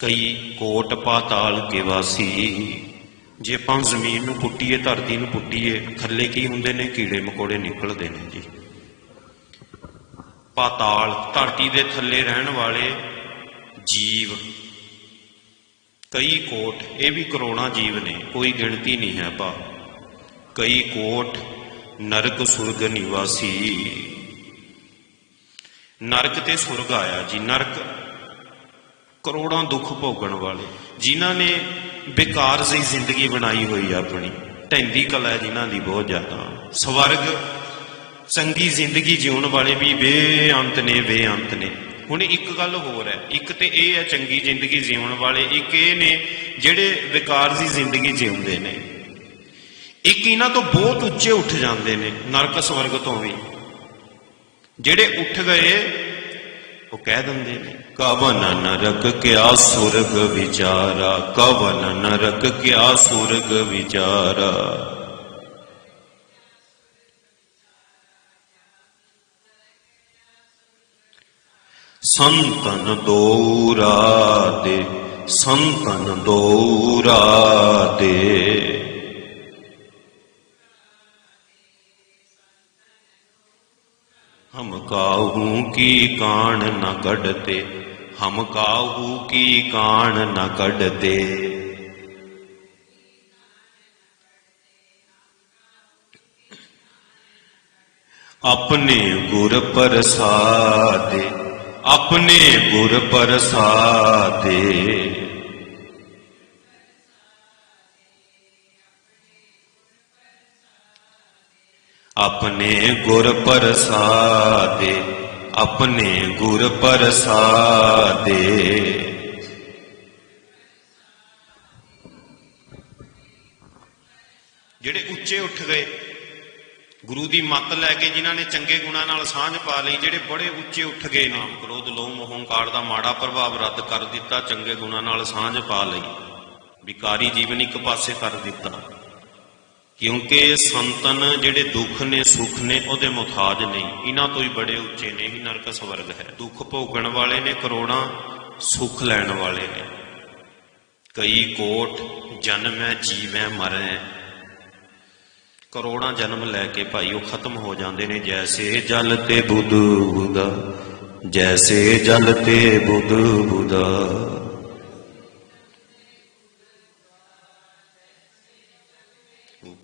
ਕਈ ਕੋਟ ਪਾਤਾਲ ਕੇ ਵਾਸੀ। ਜੇ ਆਪਾਂ ਜ਼ਮੀਨ ਨੂੰ ਪੁੱਟੀਏ, ਧਰਤੀ ਨੂੰ ਪੁੱਟੀਏ, ਥੱਲੇ ਕੀ ਹੁੰਦੇ ਨੇ? ਕੀੜੇ ਮਕੌੜੇ ਨਿਕਲਦੇ ਨੇ ਜੀ। ਪਾਤਾਲ, ਧਰਤੀ ਦੇ ਥੱਲੇ ਰਹਿਣ ਵਾਲੇ ਜੀਵ। ਕਈ ਕੋਟ, ਇਹ ਵੀ ਕਰੋਨਾ ਜੀਵ ਨੇ, ਕੋਈ ਗਿਣਤੀ ਨਹੀਂ ਹੈ ਭਾ ਕਈ ਕੋਟ, ਨਰਕ ਸੁਰਗ ਨਿਵਾਸੀ। ਨਰਕ ਤੇ ਸੁਰਗ ਆਇਆ ਜੀ, ਨਰਕ ਕਰੋੜਾਂ ਦੁੱਖ ਭੋਗਣ ਵਾਲੇ, ਜਿਨ੍ਹਾਂ ਨੇ ਬੇਕਾਰ ਜਿਹੀ ਜ਼ਿੰਦਗੀ ਬਣਾਈ ਹੋਈ ਆਪਣੀ। ਢੈਂਦੀ ਕਲਾ ਹੈ ਜਿਨ੍ਹਾਂ ਦੀ ਬਹੁਤ ਜ਼ਿਆਦਾ। ਸਵਰਗ ਚੰਗੀ ਜ਼ਿੰਦਗੀ ਜਿਉਣ ਵਾਲੇ ਵੀ ਬੇਅੰਤ ਨੇ ਬੇਅੰਤ ਨੇ। ਹੁਣ ਇੱਕ ਗੱਲ ਹੋਰ ਹੈ। ਇੱਕ ਤੇ ਇਹ ਹੈ ਚੰਗੀ ਜ਼ਿੰਦਗੀ ਜਿਉਣ ਵਾਲੇ, ਇੱਕ ਇਹ ਨੇ ਜਿਹੜੇ ਬੇਕਾਰ ਦੀ ਜ਼ਿੰਦਗੀ ਜਿਉਂਦੇ ਨੇ। ਇੱਕ ਇਹਨਾਂ ਤੋਂ ਬਹੁਤ ਉੱਚੇ ਉੱਠ ਜਾਂਦੇ ਨੇ, ਨਰਕ ਸਵਰਗ ਤੋਂ ਵੀ। ਜਿਹੜੇ ਉੱਠ ਗਏ ਉਹ ਕਹਿ ਦਿੰਦੇ ਨੇ, ਕਵਨ ਨਰਕ ਕਿਆ ਸੁਰਗ ਵਿਚਾਰਾ, ਕਵਨ ਨਰਕ ਕਿਆ ਸੁਰਗ ਵਿਚਾਰਾ। ਸੰਤਨ ਦੌਰਾ ਦੇ, ਸੰਤਨ ਦੌਰਾ ਦੇ हम काहू की कान न कड़ते हम काहू की कान न कड़ते अपने गुर प्रसादे अपने गुर प्रसादे ਆਪਣੇ ਗੁਰ ਪ੍ਰਸਾਦੇ, ਆਪਣੇ ਗੁਰ ਪ੍ਰਸਾਦੇ। ਜਿਹੜੇ ਉੱਚੇ ਉੱਠ ਗਏ, ਗੁਰੂ ਦੀ ਮੱਤ ਲੈ ਕੇ ਜਿਨ੍ਹਾਂ ਨੇ ਚੰਗੇ ਗੁਣਾਂ ਨਾਲ ਸਾਂਝ ਪਾ ਲਈ, ਜਿਹੜੇ ਬੜੇ ਉੱਚੇ ਉੱਠ ਗਏ ਨਾਮ ਕ੍ਰੋਧ, ਲੋਭ, ਅਹੰਕਾਰ ਦਾ ਮਾੜਾ ਪ੍ਰਭਾਵ ਰੱਦ ਕਰ ਦਿੱਤਾ, ਚੰਗੇ ਗੁਣਾਂ ਨਾਲ ਸਾਂਝ ਪਾ ਲਈ। ਵਿਕਾਰੀ ਜੀਵਨ ਇੱਕ ਪਾਸੇ ਕਰ ਦਿੱਤਾ। ਕਿਉਂਕਿ ਸੰਤਨ ਜਿਹੜੇ ਦੁੱਖ ਨੇ, ਸੁੱਖ ਨੇ, ਉਹਦੇ ਮੁਤਾਜ ਨਹੀਂ ਇਹਨਾਂ ਤੋਂ ਹੀ ਬੜੇ ਉੱਚੇ ਨੇ ਹੀ ਨਰਕ ਸਵਰਗ ਹੈ। ਦੁੱਖ ਭੋਗਣ ਵਾਲੇ ਨੇ, ਕਰੋੜਾਂ ਸੁੱਖ ਲੈਣ ਵਾਲੇ ਨੇ। ਕਈ ਕੋਟ, ਜਨਮੈ ਜੀਵੈ ਮਰੈ ਕਰੋੜਾਂ ਜਨਮ ਲੈ ਕੇ ਭਾਈ, ਉਹ ਖਤਮ ਹੋ ਜਾਂਦੇ ਨੇ। ਜੈਸੇ ਜਲ ਤੇ ਬੁੱਧ ਬੁਦਾ ਜੈਸੇ ਜਲ ਤੇ ਬੁੱਧ ਬੁਦਾ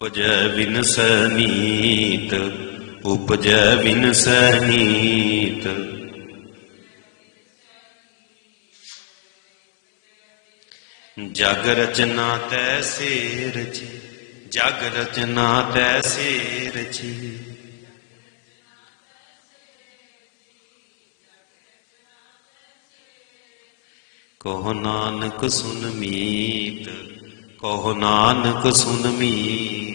ਉਪਜੈ ਬਿਨ ਵਿਨਸਨੀਤ ਉਪਜੈ ਵਿਨਸਨੀਤ ਜਗ ਰਚਨਾ ਤੈਸੇ ਜੀ, ਜਗ ਰਚਨਾ ਤੈਸੇ ਜੀ। ਕਹੋ ਨਾਨਕ ਸੁਨ ਮੀਤ, ਕਹੋ ਨਾਨਕ ਸੁਨ ਮੀਤ।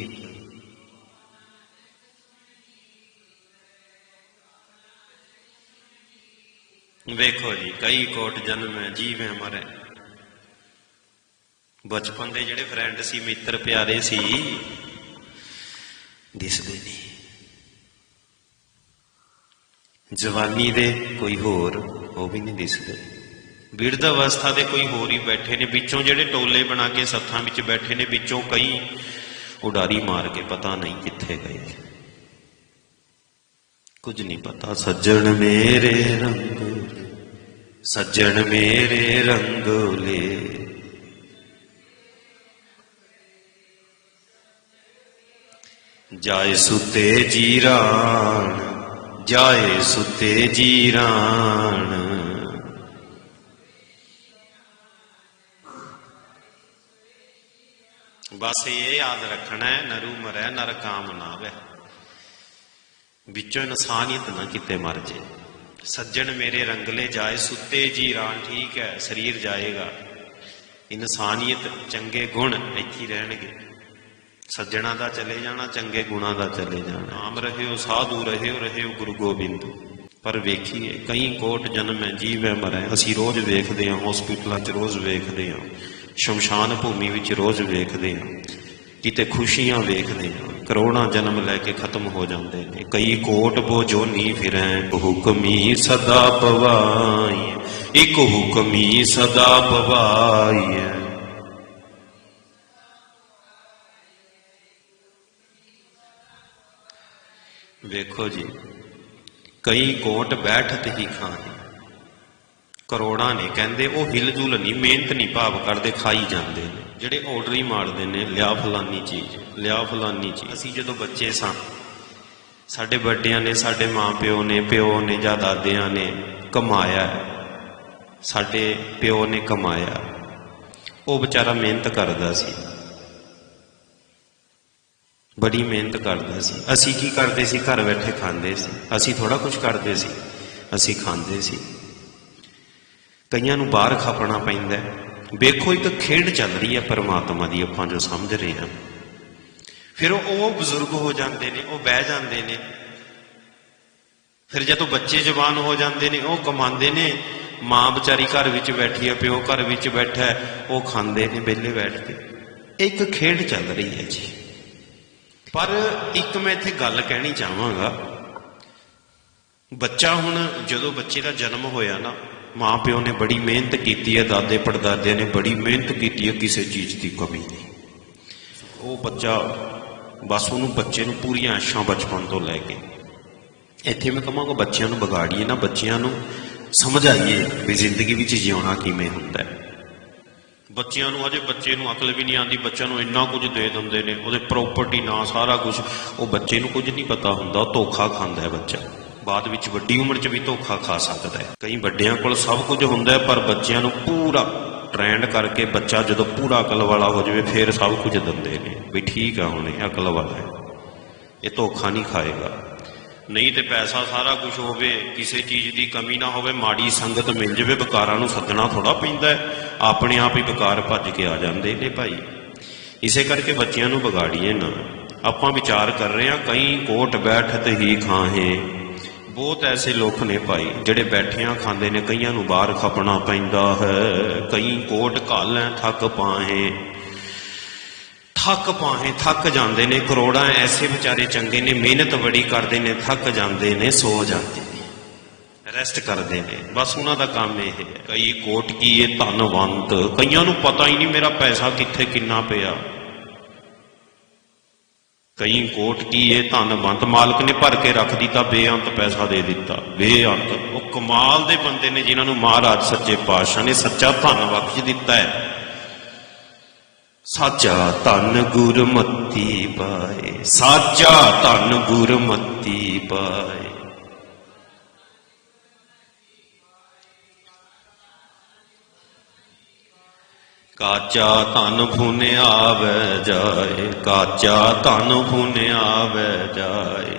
ਵੇਖੋ ਜੀ, ਕਈ ਕੋਟ ਜਨਮ ਹੈ, ਜੀਵੇਂ ਮਰੇ ਬਚਪਨ ਦੇ ਜਿਹੜੇ ਫਰੈਂਡ ਸੀ, ਮਿੱਤਰ ਪਿਆਰੇ ਸੀ, ਦਿਸਦੇ ਨਹੀਂ। ਜਵਾਨੀ ਦੇ ਕੋਈ ਹੋਰ, ਉਹ ਵੀ ਨਹੀਂ ਦਿਸਦੇ। ਬਿਰਧ ਅਵਸਥਾ ਦੇ ਕੋਈ ਹੋਰ ਹੀ ਬੈਠੇ ਨੇ, ਵਿੱਚੋਂ ਜਿਹੜੇ ਟੋਲੇ ਬਣਾ ਕੇ ਸੱਥਾਂ ਵਿੱਚ ਬੈਠੇ ਨੇ, ਵਿੱਚੋਂ ਕਈ ਉਡਾਰੀ ਮਾਰ ਕੇ ਪਤਾ ਨਹੀਂ ਕਿੱਥੇ ਗਏ। ਕੁਝ ਨਹੀਂ ਪਤਾ, ਸੱਜਣ ਮੇਰੇ ਰੰਗ ਸੱਜਣ ਮੇਰੇ ਰੰਗੋਲੇ ਜਾਏ ਸੁਤੇ ਜੀਰਾਨ, ਜਾਏ ਸੁਤੇ ਜੀਰਾਨ। ਬਸ ਇਹ ਯਾਦ ਰੱਖਣਾ ਹੈ, ਨਰੂ ਮਰੈ ਨਰ ਕਾਮ ਨਾਵੇ। ਵਿੱਚੋਂ ਇਨਸਾਨੀਅਤ ਨਾ ਕਿਤੇ ਮਰ ਜੇ ਸੱਜਣ ਮੇਰੇ ਰੰਗਲੇ ਜਾਏ, ਸੁੱਤੇ ਜੀ ਰਾਨ ਠੀਕ ਹੈ, ਸਰੀਰ ਜਾਏਗਾ। ਇਨਸਾਨੀਅਤ ਚੰਗੇ ਗੁਣ ਇੱਥੇ ਰਹਿਣਗੇ। ਸੱਜਣਾ ਦਾ ਚਲੇ ਜਾਣਾ, ਚੰਗੇ ਗੁਣਾਂ ਦਾ ਚਲੇ ਜਾਣਾ। ਆਮ ਰਹਿਓ, ਸਾਧੂ ਰਹਿਓ ਰਹਿਓ ਗੁਰੂ ਗੋਬਿੰਦ। ਪਰ ਵੇਖੀਏ, ਕਈ ਕੋਟ ਜਨਮ ਹੈ, ਜੀਵ ਹੈ, ਮਰੈ। ਅਸੀਂ ਰੋਜ਼ ਵੇਖਦੇ ਹਾਂ ਹਸਪੀਟਲਾਂ 'ਚ ਰੋਜ਼ ਵੇਖਦੇ ਹਾਂ। ਸ਼ਮਸ਼ਾਨ ਭੂਮੀ ਵਿੱਚ ਰੋਜ਼ ਵੇਖਦੇ ਹਾਂ। ਕਿਤੇ ਖੁਸ਼ੀਆਂ ਵੇਖਦੇ ਹਾਂ। ਕਰੋੜਾਂ ਜਨਮ ਲੈ ਕੇ ਖਤਮ ਹੋ ਜਾਂਦੇ ਨੇ। ਕਈ ਕੋਟ ਬੋਝੋਨੀ ਫਿਰੈ ਹੁਕਮੀ ਸਦਾ ਪਵਾਈ ਇੱਕ ਹੁਕਮੀ ਸਦਾ ਪਵਾਈ ਵੇਖੋ ਜੀ, ਕਈ ਕੋਟ ਬੈਠਤ ਹੀ ਖਾਣੇ। ਕਰੋੜਾਂ ਨੇ ਕਹਿੰਦੇ, ਉਹ ਹਿਲਜੁਲ ਨਹੀਂ, ਮਿਹਨਤ ਨਹੀਂ ਭਾਵ ਕਰਦੇ, ਖਾਈ ਜਾਂਦੇ ਨੇ। ਜਿਹੜੇ ਆਰਡਰ ਹੀ ਮਾਰਦੇ ਨੇ, ਲਿਆ ਫਲਾਨੀ ਚੀਜ਼, ਲਿਆ ਫਲਾਨੀ ਚੀਜ਼। ਅਸੀਂ ਜਦੋਂ ਬੱਚੇ ਸਾਂ, ਸਾਡੇ ਵੱਡਿਆਂ ਨੇ, ਸਾਡੇ ਮਾਪਿਓ ਨੇ, ਪਿਓ ਨੇ ਜਾਂ ਦਾਦਿਆਂ ਨੇ ਕਮਾਇਆ ਸਾਡੇ ਪਿਓ ਨੇ ਕਮਾਇਆ ਉਹ ਵਿਚਾਰਾ ਮਿਹਨਤ ਕਰਦਾ ਸੀ। ਬੜੀ ਮਿਹਨਤ ਕਰਦਾ ਸੀ। ਅਸੀਂ ਕੀ ਕਰਦੇ ਸੀ? ਘਰ ਬੈਠੇ ਖਾਂਦੇ ਸੀ। ਅਸੀਂ ਥੋੜਾ ਕੁਝ ਕਰਦੇ ਸੀ। ਅਸੀਂ ਖਾਂਦੇ ਸੀ। ਕਈਆਂ ਨੂੰ ਬਾਹਰ ਖਾਪਣਾ ਪੈਂਦਾ ਵੇਖੋ, ਇੱਕ ਖੇਡ ਚੱਲ ਰਹੀ ਹੈ ਪਰਮਾਤਮਾ ਦੀ, ਆਪਾਂ ਜੋ ਸਮਝ ਰਹੇ ਹਾਂ। ਫਿਰ ਉਹ ਬਜ਼ੁਰਗ ਹੋ ਜਾਂਦੇ ਨੇ, ਉਹ ਬਹਿ ਜਾਂਦੇ ਨੇ। ਫਿਰ ਜਦੋਂ ਬੱਚੇ ਜਵਾਨ ਹੋ ਜਾਂਦੇ ਨੇ, ਉਹ ਕਮਾਉਂਦੇ ਨੇ। ਮਾਂ ਵਿਚਾਰੀ ਘਰ ਵਿੱਚ ਬੈਠੀ ਹੈ, ਪਿਓ ਘਰ ਵਿੱਚ ਬੈਠਾ ਉਹ ਖਾਂਦੇ ਨੇ ਵਿਹਲੇ ਬੈਠ ਕੇ। ਇੱਕ ਖੇਡ ਚੱਲ ਰਹੀ ਹੈ ਜੀ। ਪਰ ਇੱਕ ਮੈਂ ਇੱਥੇ ਗੱਲ ਕਹਿਣੀ ਚਾਹਾਂਗਾ। ਬੱਚਾ ਹੁਣ ਜਦੋਂ ਬੱਚੇ ਦਾ ਜਨਮ ਹੋਇਆ ਨਾ ਮਾਂ ਪਿਓ ਨੇ ਬੜੀ ਮਿਹਨਤ ਕੀਤੀ ਹੈ ਦਾਦੇ ਪੜਦਾਦਿਆਂ ਨੇ ਬੜੀ ਮਿਹਨਤ ਕੀਤੀ ਹੈ, ਕਿਸੇ ਚੀਜ਼ ਦੀ ਕਮੀ ਨਹੀਂ। ਉਹ ਬੱਚਾ ਬਸ ਉਹਨੂੰ ਬੱਚੇ ਨੂੰ ਪੂਰੀਆਂ ਆਸ਼ਾਂ ਬਚਪਨ ਤੋਂ ਲੈ ਕੇ। ਇੱਥੇ ਮੈਂ ਕਹਾਂਗਾ ਬੱਚਿਆਂ ਨੂੰ ਵਿਗਾੜੀਏ ਨਾ, ਬੱਚਿਆਂ ਨੂੰ ਸਮਝਾਈਏ ਵੀ ਜ਼ਿੰਦਗੀ ਵਿੱਚ ਜਿਉਣਾ ਕਿਵੇਂ ਹੁੰਦਾ ਹੈ। ਬੱਚਿਆਂ ਨੂੰ, ਅਜੇ ਬੱਚੇ ਨੂੰ ਅਕਲ ਵੀ ਨਹੀਂ ਆਉਂਦੀ, ਬੱਚਿਆਂ ਨੂੰ ਇੰਨਾ ਕੁਝ ਦੇ ਦਿੰਦੇ ਨੇ, ਉਹਦੇ ਪ੍ਰਾਪਰਟੀ ਨਾ ਸਾਰਾ ਕੁਝ, ਉਹ ਬੱਚੇ ਨੂੰ ਕੁਝ ਨਹੀਂ ਪਤਾ ਹੁੰਦਾ, ਉਹ ਧੋਖਾ ਖਾਂਦਾ ਹੈ ਬੱਚਾ। ਬਾਅਦ ਵਿੱਚ ਵੱਡੀ ਉਮਰ 'ਚ ਵੀ ਧੋਖਾ ਖਾ ਸਕਦਾ ਹੈ। ਕਈ ਵੱਡਿਆਂ ਕੋਲ ਸਭ ਕੁਝ ਹੁੰਦਾ ਹੈ, ਪਰ ਬੱਚਿਆਂ ਨੂੰ ਪੂਰਾ ਟ੍ਰੈਂਡ ਕਰਕੇ ਬੱਚਾ ਜਦੋਂ ਪੂਰਾ ਅਕਲ ਵਾਲਾ ਹੋ ਜਾਵੇ, ਫਿਰ ਸਭ ਕੁਝ ਦਿੰਦੇ ਨੇ। ਵੀ ਠੀਕ ਆ ਹੁਣ ਇਹ ਅਕਲ ਵਾਲਾ ਹੈ। ਇਹ ਧੋਖਾ ਨਹੀਂ ਖਾਏਗਾ। ਨਹੀਂ ਤੇ ਪੈਸਾ ਸਾਰਾ ਕੁਝ ਹੋਵੇ, ਕਿਸੇ ਚੀਜ਼ ਦੀ ਕਮੀ ਨਾ ਹੋਵੇ, ਮਾੜੀ ਸੰਗਤ ਮਿਲ ਜਾਵੇ, ਵਿਕਾਰਾਂ ਨੂੰ ਸੱਦਣਾ ਥੋੜਾ ਪੈਂਦਾ ਹੈ। ਆਪਣੇ ਆਪ ਹੀ ਵਿਕਾਰ ਭੱਜ ਕੇ ਆ ਜਾਂਦੇ ਨੇ ਭਾਈ। ਇਸੇ ਕਰਕੇ ਬੱਚਿਆਂ ਨੂੰ ਵਿਗਾੜੀਏ ਨਾ। ਆਪਾਂ ਵਿਚਾਰ ਕਰ ਰਹੇ ਹਾਂ, ਕਈ ਕੋਟ ਬੈਠਤ ਹੀ ਖਾਹੇ। ਬਹੁਤ ਐਸੇ ਲੋਕ ਨੇ ਭਾਈ, ਜਿਹੜੇ ਬੈਠਿਆਂ ਖਾਂਦੇ ਨੇ, ਕਈਆਂ ਨੂੰ ਬਾਹਰ ਖਪਣਾ ਪੈਂਦਾ ਹੈ। ਕਈ ਕੋਟ ਘਾਲਾਂ, ਥੱਕ ਪਾਹੇ। ਥੱਕ ਪਾਹੇ, ਥੱਕ ਜਾਂਦੇ ਨੇ, ਕਰੋੜਾਂ ਐਸੇ ਵਿਚਾਰੇ ਚੰਗੇ ਨੇ, ਮਿਹਨਤ ਬੜੀ ਕਰਦੇ ਨੇ, ਥੱਕ ਜਾਂਦੇ ਨੇ, ਸੋ ਜਾਂਦੇ ਨੇ, ਰੈਸਟ ਕਰਦੇ ਨੇ। ਬਸ ਉਹਨਾਂ ਦਾ ਕੰਮ ਇਹ ਹੈ। ਕਈ ਕੋਟ ਕੀ ਇਹ ਧਨਵੰਤ, ਕਈਆਂ ਨੂੰ ਪਤਾ ਹੀ ਨਹੀਂ ਮੇਰਾ ਪੈਸਾ ਕਿੱਥੇ ਕਿੰਨਾ ਪਿਆ। ਕਈ ਕੋਟ ਕੀ ਇਹ ਧਨਵੰਤ ਮਾਲਕ ਨੇ ਭਰ ਕੇ ਰੱਖ ਦਿੱਤਾ, ਬੇਅੰਤ ਪੈਸਾ ਦੇ ਦਿੱਤਾ। ਬੇਅੰਤ। ਉਹ ਕਮਾਲ ਦੇ ਬੰਦੇ ਨੇ ਜਿਨ੍ਹਾਂ ਨੂੰ ਮਹਾਰਾਜ ਸੱਚੇ ਪਾਤਸ਼ਾਹ ਨੇ ਸੱਚਾ ਧਨ ਬਖਸ਼ ਦਿੱਤਾ ਹੈ। ਸਾਚਾ ਧਨ ਗੁਰਮਤੀ ਪਾਏ, ਸਾਚਾ ਧਨ ਗੁਰਮਤੀ ਪਾਏ। ਕਾਚਾ ਧਨ ਫੁਨ ਆਵੇ ਜਾਏ, ਕਾਚਾ ਧਨ ਫੁਨ ਜਾਏ।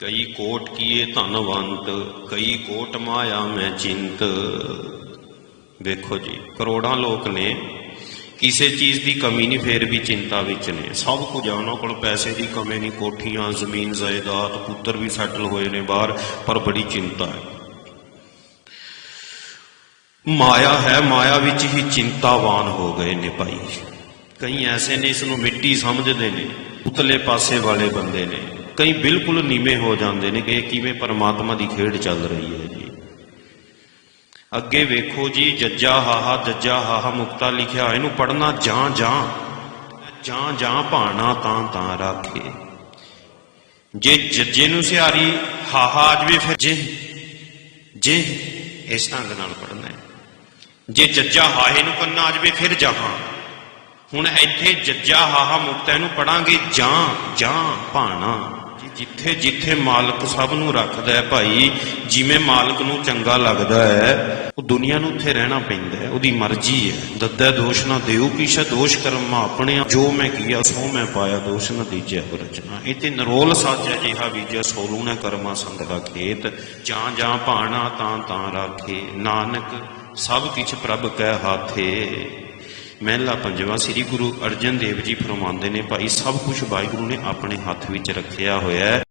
ਕਈ ਕੋਟ ਕੀਏ ਧਨਵੰਤ, ਕਈ ਕੋਟ ਮਾਇਆ ਮੈਂ ਚਿੰਤ। ਵੇਖੋ ਜੀ, ਕਰੋੜਾਂ ਲੋਕ ਨੇ ਕਿਸੇ ਚੀਜ਼ ਦੀ ਕਮੀ ਨਹੀਂ, ਫੇਰ ਵੀ ਚਿੰਤਾ ਵਿੱਚ ਨੇ। ਸਭ ਕੁਝ ਆ, ਉਹਨਾਂ ਕੋਲ ਪੈਸੇ ਦੀ ਕਮੀ ਨਹੀਂ, ਕੋਠੀਆਂ, ਜ਼ਮੀਨ, ਜਾਇਦਾਦ, ਪੁੱਤਰ ਵੀ ਸੈਟਲ ਹੋਏ ਨੇ ਬਾਹਰ, ਪਰ ਬੜੀ ਚਿੰਤਾ ਹੈ। ਮਾਇਆ ਹੈ, ਮਾਇਆ ਵਿੱਚ ਹੀ ਚਿੰਤਾਵਾਨ ਹੋ ਗਏ ਨੇ ਭਾਈ। ਕਈ ਐਸੇ ਨੇ, ਇਸ ਨੂੰ ਮਿੱਟੀ ਸਮਝਦੇ ਨੇ, ਉਤਲੇ ਪਾਸੇ ਵਾਲੇ ਬੰਦੇ ਨੇ। ਕਈ ਬਿਲਕੁਲ ਨੀਵੇਂ ਹੋ ਜਾਂਦੇ ਨੇ ਕਿ ਕਿਵੇਂ ਪਰਮਾਤਮਾ ਦੀ ਖੇਡ ਚੱਲ ਰਹੀ ਹੈ। ਅੱਗੇ ਵੇਖੋ ਜੀ, ਜੱਜਾ ਹਾਹਾ ਜੱਜਾ ਹਾਹਾ ਮੁਕਤਾ ਲਿਖਿਆ, ਇਹਨੂੰ ਪੜਨਾ ਜਾਂ ਜਾਂ। ਜਾਂ ਜਾਂ ਭਾਣਾ ਤਾਂ ਤਾਂ ਰਾਖੇ। ਜੇ ਜੱਜੇ ਨੂੰ ਸਿਹਾਰੀ ਹਾਹਾ ਆ ਜਵੇ ਫਿਰ ਜੇ ਜੇ ਇਸ ਢੰਗ ਨਾਲ ਪੜਨਾ ਹੈ। ਜੇ ਜੱਜਾ ਹਾਹੇ ਨੂੰ ਕੰਨਾ ਆ ਜਵੇ ਫਿਰ ਜਹਾਂ ਹੁਣ ਇੱਥੇ ਜੱਜਾ ਹਾਹਾ ਮੁਕਤਾ ਇਹਨੂੰ ਪੜਾਂਗੇ ਜਾਂ ਜਾਂ ਭਾਣਾ। ਜਿੱਥੇ ਜਿੱਥੇ ਮਾਲਕ ਸਭ ਨੂੰ ਰੱਖਦਾ ਹੈ ਭਾਈ, ਜਿਵੇਂ ਮਾਲਕ ਨੂੰ ਚੰਗਾ ਲੱਗਦਾ ਹੈ, ਉਹ ਦੁਨੀਆ ਨੂੰ ਉੱਥੇ ਰਹਿਣਾ ਪੈਂਦਾ ਹੈ, ਉਹਦੀ ਮਰਜ਼ੀ ਹੈ। ਦੱਦਾ ਦੋਸ਼ ਨਾ ਦਿਓ ਕੀਸ਼ਾ ਦੋਸ਼ ਕਰਮ ਆਪਣੇ ਜੋ ਮੈਂ ਕੀਆ, ਸੋ ਮੈਂ ਪਾਇਆ ਦੋਸ਼ ਨਾ ਦੀਜੈ ਰਚਨਾ। ਇਹ ਤੇ ਨਰੋਲ ਸਾਜਿਆ ਜਿਹਾ ਬੀਜਿਆ, ਸੋਲੂ ਨਾ ਕਰਮਾ ਸੰਗ ਦਾ ਖੇਤ। ਜਾਂ ਜਾਂ ਭਾਣਾ ਤਾਂ ਤਾਂ ਰਾਖੇ। ਨਾਨਕ, ਸਭ ਕਿਛ ਪ੍ਰਭ ਕੈ ਹਾਥੇ। ਮਹਿਲਾ ਪੰਜਵਾਂ ਸ੍ਰੀ ਗੁਰੂ ਅਰਜਨ ਦੇਵ ਜੀ ਫਰਮਾਉਂਦੇ ਨੇ, ਭਾਈ, ਸਭ ਕੁਝ ਵਾਹਿਗੁਰੂ ਨੇ ਆਪਣੇ ਹੱਥ ਵਿੱਚ ਰੱਖਿਆ ਹੋਇਆ ਹੈ।